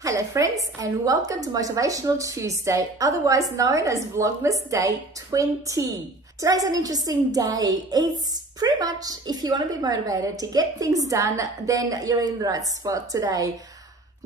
Hello friends, and welcome to Motivational Tuesday, otherwise known as Vlogmas Day 20. Today's an interesting day. It's pretty much, if you want to be motivated to get things done, then you're in the right spot today.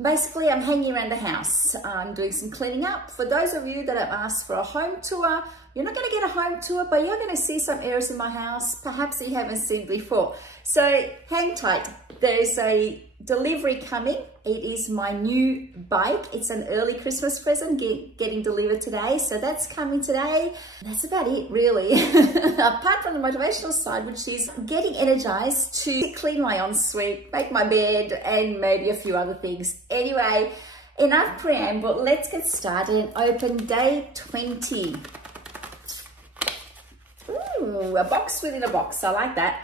Basically, I'm hanging around the house. I'm doing some cleaning up. For those of you that have asked for a home tour, you're not going to get a home tour, but you're going to see some areas in my house, perhaps that you haven't seen before. So hang tight. There is a delivery coming. It is my new bike. It's an early Christmas present getting delivered today. So that's coming today. That's about it, really. Apart from the motivational side, which is getting energized to clean my ensuite, make my bed, and maybe a few other things. Anyway, enough preamble. Let's get started and open day 20. Ooh, a box within a box. I like that.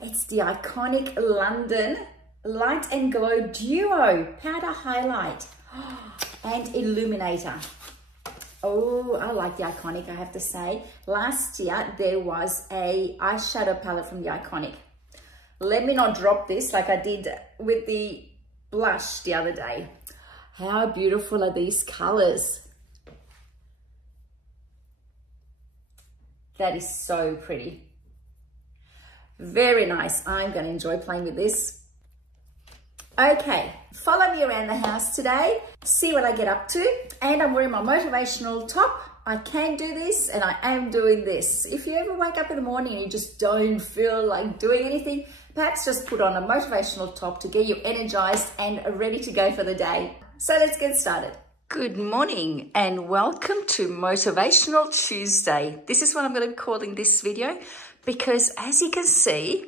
It's the iconic London Light and Glow Duo Powder Highlight and Illuminator. Oh, I like the Iconic, I have to say. Last year, there was a eyeshadow palette from the Iconic. Let me not drop this like I did with the blush the other day. How beautiful are these colors? That is so pretty. Very nice. I'm going to enjoy playing with this. Okay, follow me around the house today, see what I get up to, and I'm wearing my motivational top. I can do this, and I am doing this. If you ever wake up in the morning and you just don't feel like doing anything, perhaps just put on a motivational top to get you energized and ready to go for the day. So let's get started. Good morning and welcome to Motivational Tuesday. This is what I'm going to be calling this video because, as you can see,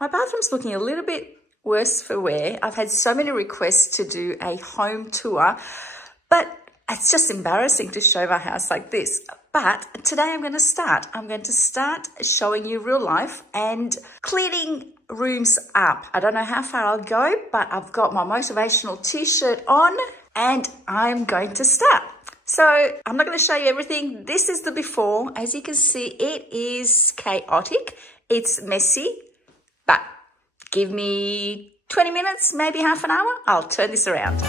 my bathroom's looking a little bit worse for wear. I've had so many requests to do a home tour, but it's just embarrassing to show my house like this. But today I'm going to start. I'm going to start showing you real life and cleaning rooms up. I don't know how far I'll go, but I've got my motivational t-shirt on and I'm going to start. So I'm not going to show you everything. This is the before. As you can see, it is chaotic. It's messy. But give me 20 minutes, maybe half an hour, I'll turn this around.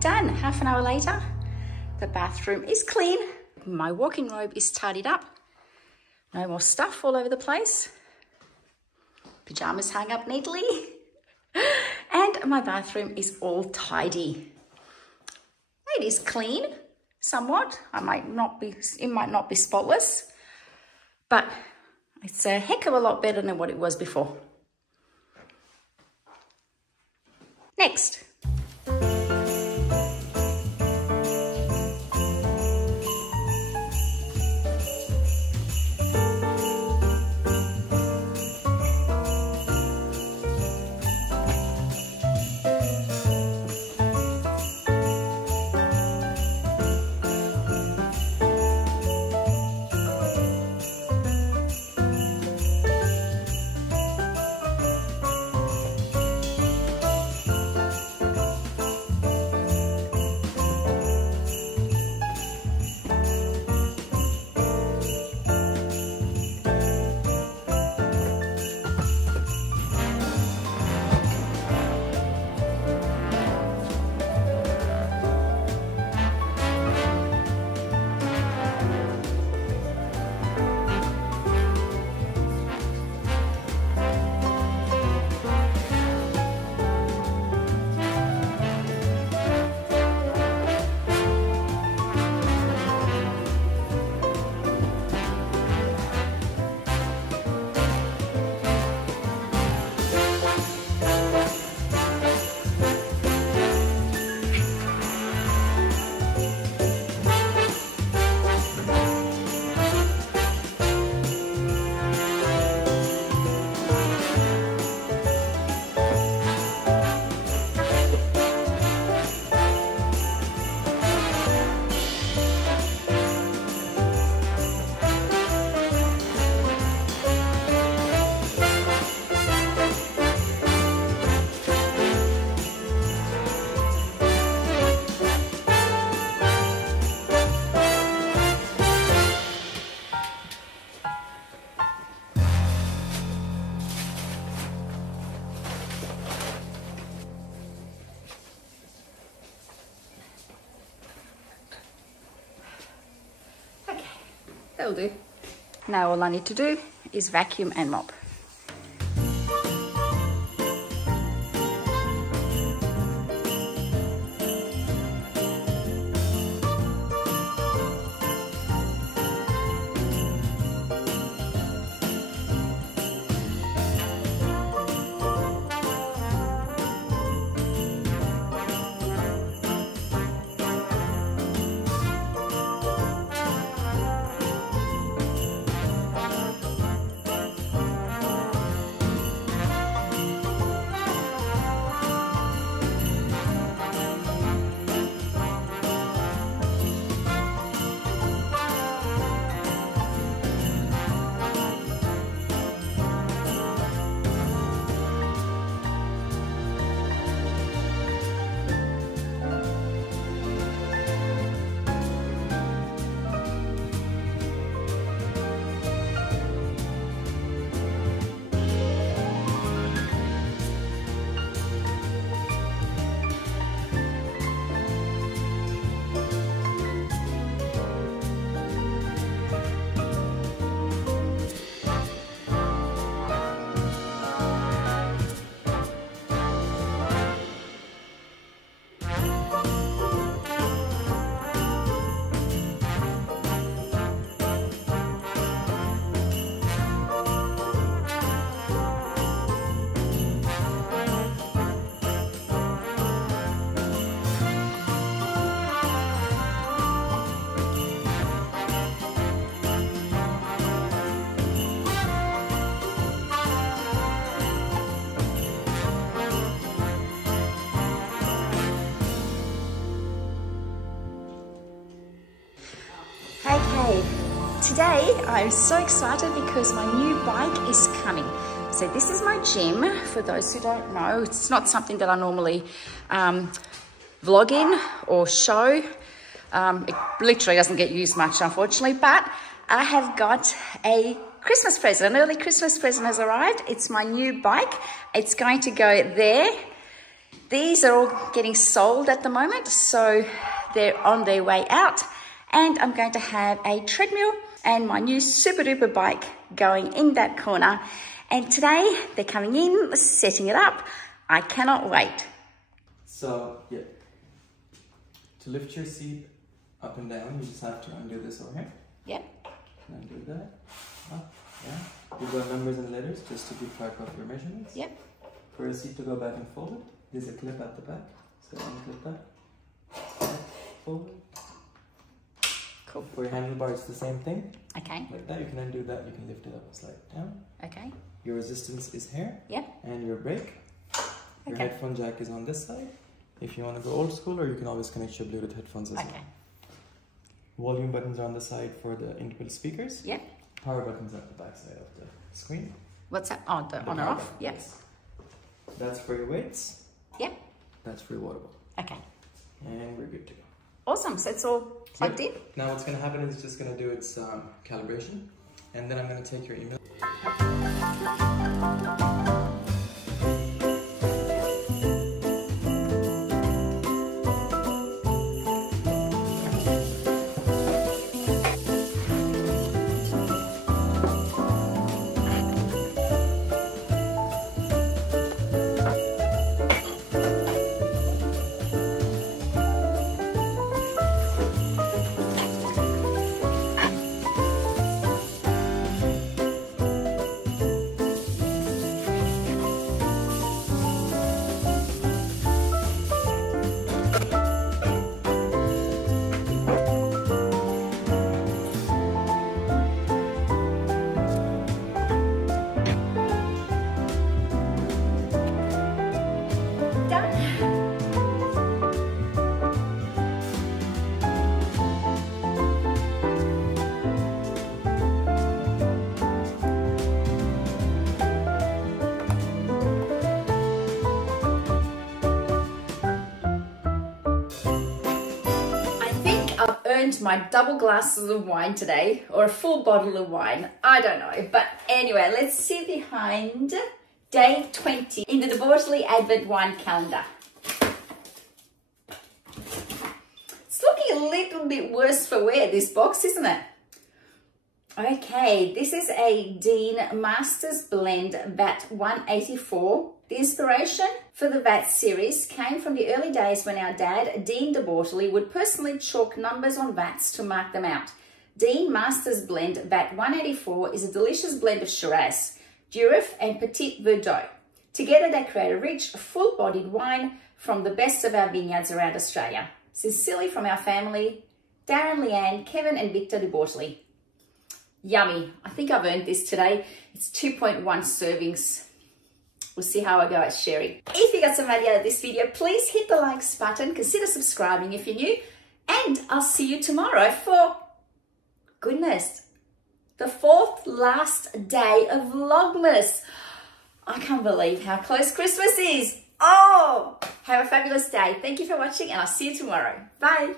Done. Half an hour later, the bathroom is clean. My walking robe is tidied up. No more stuff all over the place. Pajamas hung up neatly. And my bathroom is all tidy. It is clean, somewhat. It might not be spotless, but it's a heck of a lot better than what it was before. Next. That'll do. Now all I need to do is vacuum and mop. Today I'm so excited because my new bike is coming. So this is my gym. For those who don't know, it's not something that I normally vlog in or show. It literally doesn't get used much, unfortunately, but I have got a Christmas present. An early Christmas present has arrived. It's my new bike. It's going to go there. These are all getting sold at the moment, so they're on their way out. And I'm going to have a treadmill and my new super duper bike going in that corner. And today they're coming in, setting it up. I cannot wait. So, yeah. To lift your seat up and down, you just have to undo this over here. Yep. Undo that. Up, yeah. You've got numbers and letters just to keep track of your measurements. Yep. For a seat to go back and forward, there's a clip at the back. So unclip that. Back, forward. Cool. For your handlebar, it's the same thing. Okay. Like that, you can undo that, you can lift it up and slide it down. Okay. Your resistance is here. Yep. And your brake. Your headphone jack is on this side. If you want to go old school, or you can always connect your Bluetooth headphones as well. Volume buttons are on the side for the input speakers. Yep. Power buttons are at the back side of the screen. What's that? Oh, the on or off? Yep. Yes. That's for your weights. Yep. That's for your water bottle. Okay. And we're good to go. Awesome. So it's all plugged in. Now what's going to happen is it's just going to do its calibration. And then I'm going to take your email. Earned my double glasses of wine today, or a full bottle of wine, I don't know. But anyway, let's see behind day 20 in the Debauchery Advent Wine Calendar. It's looking a little bit worse for wear, this box, isn't it? Okay, this is a Dean Masters Blend VAT 184. The inspiration for the VAT series came from the early days when our dad, Dean Debauchery, would personally chalk numbers on VATs to mark them out. Dean Masters Blend VAT 184 is a delicious blend of Shiraz, Durif and Petit Verdot. Together they create a rich, full-bodied wine from the best of our vineyards around Australia. Sincerely from our family, Darren, Leanne, Kevin and Victor Debauchery. Yummy. I think I've earned this today. It's 2.1 servings. We'll see how I go at sharing. If you got some value out of this video, please hit the likes button. Consider subscribing if you're new. And I'll see you tomorrow for, goodness, the 4th last day of Vlogmas. I can't believe how close Christmas is. Oh, have a fabulous day. Thank you for watching and I'll see you tomorrow. Bye.